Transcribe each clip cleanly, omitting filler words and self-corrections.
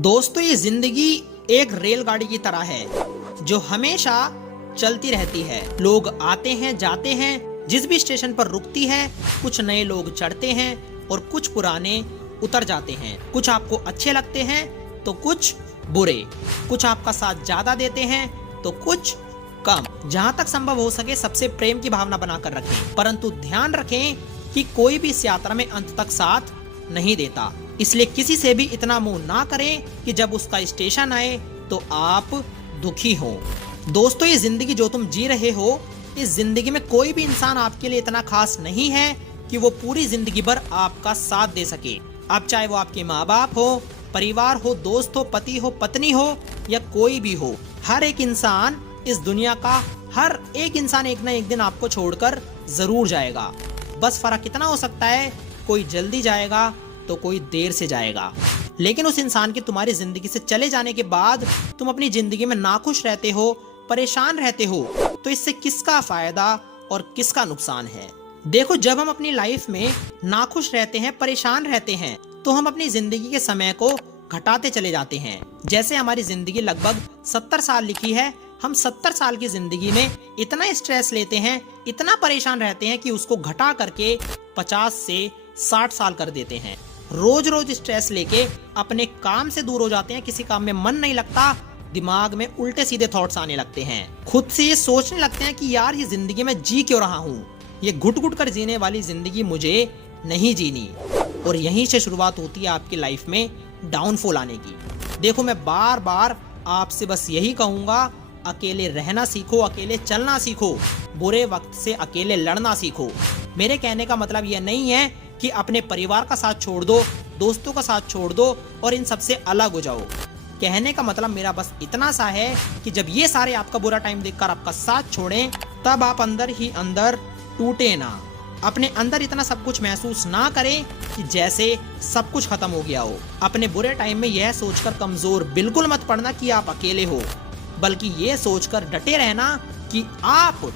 दोस्तों, ये जिंदगी एक रेलगाड़ी की तरह है जो हमेशा चलती रहती है। लोग आते हैं, जाते हैं, जिस भी स्टेशन पर रुकती है कुछ नए लोग चढ़ते हैं और कुछ पुराने उतर जाते हैं। कुछ आपको अच्छे लगते हैं तो कुछ बुरे, कुछ आपका साथ ज्यादा देते हैं तो कुछ कम। जहां तक संभव हो सके सबसे प्रेम की भावना बनाकर रखें, परंतु ध्यान रखें कि कोई भी इस यात्रा में अंत तक साथ नहीं देता। इसलिए किसी से भी इतना मुंह ना करें कि जब उसका स्टेशन आए तो आप दुखी हो। दोस्तों, ये जिंदगी जो तुम जी रहे हो, इस जिंदगी में कोई भी इंसान आपके लिए इतना खास नहीं है कि वो पूरी जिंदगी भर आपका साथ दे सके। अब चाहे वो आपके माँ बाप हो, परिवार हो, दोस्त हो, पति हो, पत्नी हो या कोई भी हो, हर एक इंसान इस दुनिया का हर एक इंसान एक ना एक दिन आपको छोड़कर जरूर जाएगा। बस फर्क इतना हो सकता है, कोई जल्दी जाएगा तो कोई देर से जाएगा। लेकिन उस इंसान के तुम्हारी जिंदगी से चले जाने के बाद तुम अपनी जिंदगी में नाखुश रहते हो, परेशान रहते हो, तो इससे किसका फायदा और किसका नुकसान है? देखो, जब हम अपनी लाइफ में नाखुश रहते हैं, परेशान रहते हैं, तो हम अपनी जिंदगी के समय को घटाते चले जाते हैं। जैसे हमारी जिंदगी लगभग 70 साल लिखी है, हम 70 साल की जिंदगी में इतना स्ट्रेस लेते हैं, इतना परेशान रहते हैं कि उसको घटा करके 50 से 60 साल कर देते हैं। रोज रोज स्ट्रेस लेके अपने काम से दूर हो जाते हैं, किसी काम में मन नहीं लगता, दिमाग में उल्टे सीधे थॉट्स आने लगते हैं। खुद से ये सोचने लगते हैं कि यार, ये जिंदगी में जी क्यों रहा हूँ, ये घुट घुट कर जीने वाली जिंदगी मुझे नहीं जीनी। और यहीं से शुरुआत होती है आपकी लाइफ में डाउनफॉल आने की। देखो, मैं बार बार आपसे बस यही कहूंगा, अकेले रहना सीखो, अकेले चलना सीखो, बुरे वक्त से अकेले लड़ना सीखो। मेरे कहने का मतलब यह नहीं है कि अपने परिवार का साथ छोड़ दो, दोस्तों का साथ छोड़ दो और इन सबसे अलग हो जाओ। कहने का मतलब मेरा बस इतना सा है कि जब ये सारे आपका बुरा टाइम देखकर आपका साथ छोड़ें, तब आप अंदर ही अंदर टूटे ना, अपने अंदर इतना सब कुछ महसूस ना करें कि जैसे सब कुछ खत्म हो गया हो। अपने बुरे टाइम में यह सोचकर कमजोर बिल्कुल मत पड़ना कि आप अकेले हो, बल्कि ये सोचकर डटे रहना कि आप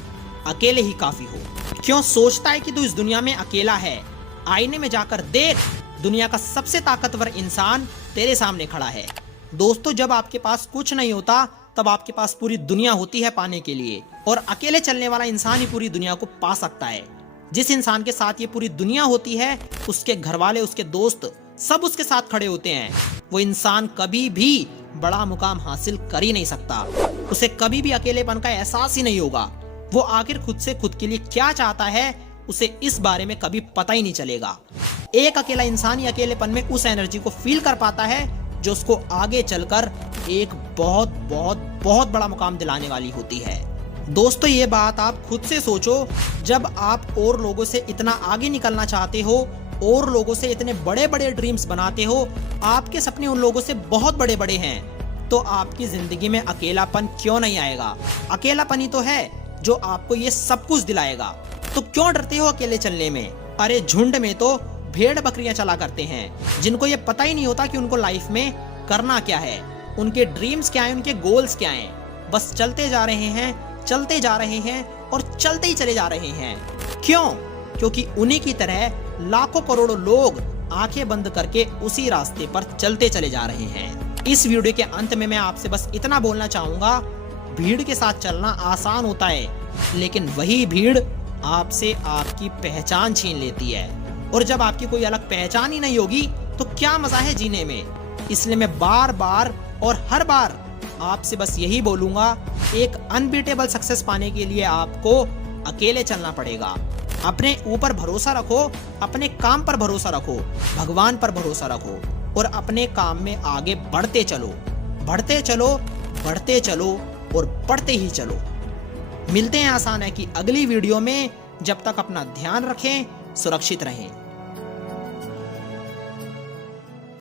अकेले ही काफी हो। क्यों सोचता है कि तू इस दुनिया में अकेला है? आईने में जाकर देख, दुनिया का सबसे ताकतवर इंसान तेरे सामने खड़ा है। दोस्तों, जब आपके पास कुछ नहीं होता तब आपके पास पूरी दुनिया होती है पाने के लिए, और अकेले चलने वाला इंसान ही पूरी दुनिया को पा सकता है। जिस इंसान के साथ ये पूरी दुनिया होती है, उसके घर वाले, उसके दोस्त सब उसके साथ खड़े होते हैं, वो इंसान कभी भी बड़ा मुकाम हासिल कर ही नहीं सकता। उसे कभी भी अकेलेपन का एहसास ही नहीं होगा। वो आखिर खुद से खुद के लिए क्या चाहता है, उसे इस बारे में कभी पता ही नहीं चलेगा। एक अकेला इंसान ही अकेलेपन में उस एनर्जी को फील कर पाता है जो उसको आगे चलकर एक बहुत बहुत बहुत बड़ा मुकाम दिलाने वाली होती है। दोस्तों, ये बात आप खुद से सोचो, जब आप और लोगों से इतना आगे निकलना चाहते हो और लोगों से इतने बड़े बड़े ड्रीम्स बनाते हो, आपके सपने उन लोगों से बहुत बड़े बड़े हैं, तो आपकी जिंदगी में अकेलापन क्यों नहीं आएगा? अकेलापन ही तो है जो आपको ये सब कुछ दिलाएगा। तो क्यों डरते हो अकेले चलने में? अरे, झुंड में तो भेड़ बकरियां चला करते हैं, जिनको ये पता ही नहीं होता कि उनको लाइफ में करना क्या है, उनके ड्रीम्स क्या हैं, उनके गोल्स क्या हैं। बस चलते जा रहे हैं, चलते जा रहे हैं और चलते ही चले जा रहे हैं। क्यों? क्योंकि उन्हीं की तरह लाखों करोड़ों लोग आंखें बंद करके उसी रास्ते पर चलते चले जा रहे हैं। इस वीडियो के अंत में मैं आपसे बस इतना बोलना चाहूंगा, भीड़ के साथ चलना आसान होता है, लेकिन वही भीड़ आपसे आपकी पहचान छीन लेती है। और जब आपकी कोई अलग पहचान ही नहीं होगी तो क्या मजा है जीने में? इसलिए मैं बार बार और हर बार आपसे बस यही बोलूंगा, एक अनबीटेबल सक्सेस पाने के लिए आपको अकेले चलना पड़ेगा। अपने ऊपर भरोसा रखो, अपने काम पर भरोसा रखो, भगवान पर भरोसा रखो और अपने काम में आगे बढ़ते चलो, बढ़ते चलो, बढ़ते चलो और बढ़ते ही चलो। मिलते हैं आसान है कि अगली वीडियो में। जब तक अपना ध्यान रखें, सुरक्षित रहें।